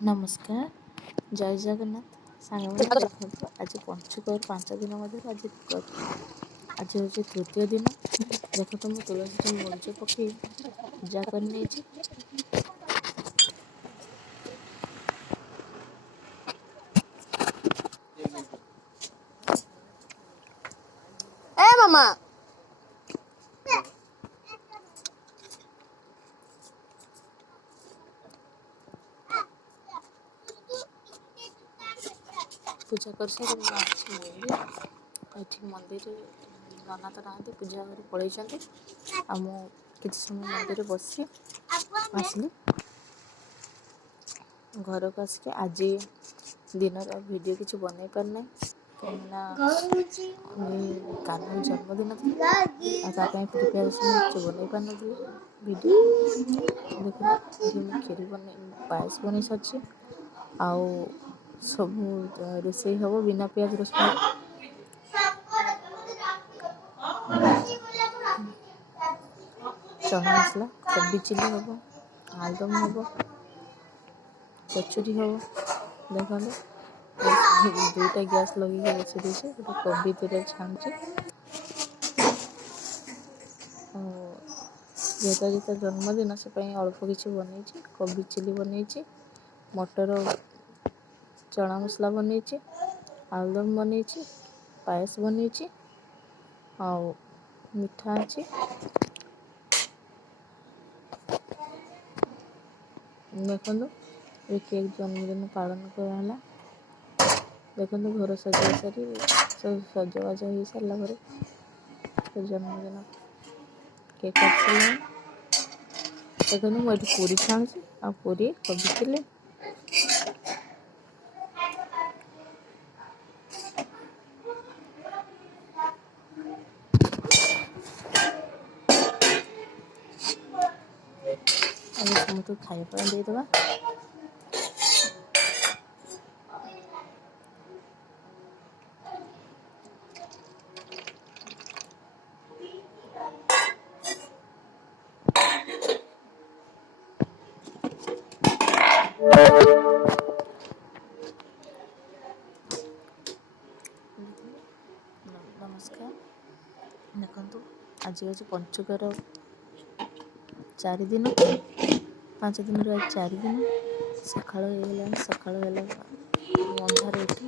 नमस्कार जय जगन्नाथ सागर देखो आज पंचुकर 5 दिन मध्य आज हूँ तृतीय दिन देख तो मुझे तुलसी मुर्ज पकई पूजा कर ए मामा पूजा कर सारे मंदिर नना तो ना पूजा कर पड़े कि समय मंदिर बस आसली घर को आसिक आज दिन वीडियो किसी बनई पारना कहीं कान जन्मदिन प्रिपेरेसन किसी बनई पार नी वीडियो देख खीरी बन पायस बन सारी आउ सब रोषे हम बिना पियाज रसुण चना मसला कोबी चिली हम आलुदम हम कचुरी हम देखो दुईटा गैस लगे बस दे गोटे कोबी तेल छाणुचे जेहेतु आज जन्मदिन से अल्प किसी बनई कोबी चिली बनई मटर चना मसला बनई आलुदम बनई पायस बनई आ मिठा अच्छी देखो ये केक जन्मदिन पालन कराला देखो घर सजा सारी सब सजबाज हो सारा जन्मदिन केक काट सारे देखो मुझे पूरी छाणुची आ पूरी कोबी चिली अभी समस्त खाଇବା ଦେଇଦେବା नमस्कार देखु आज हूँ पंचुकर 4 दिन 5 दिन 4 दिन सका सका अंधार उठी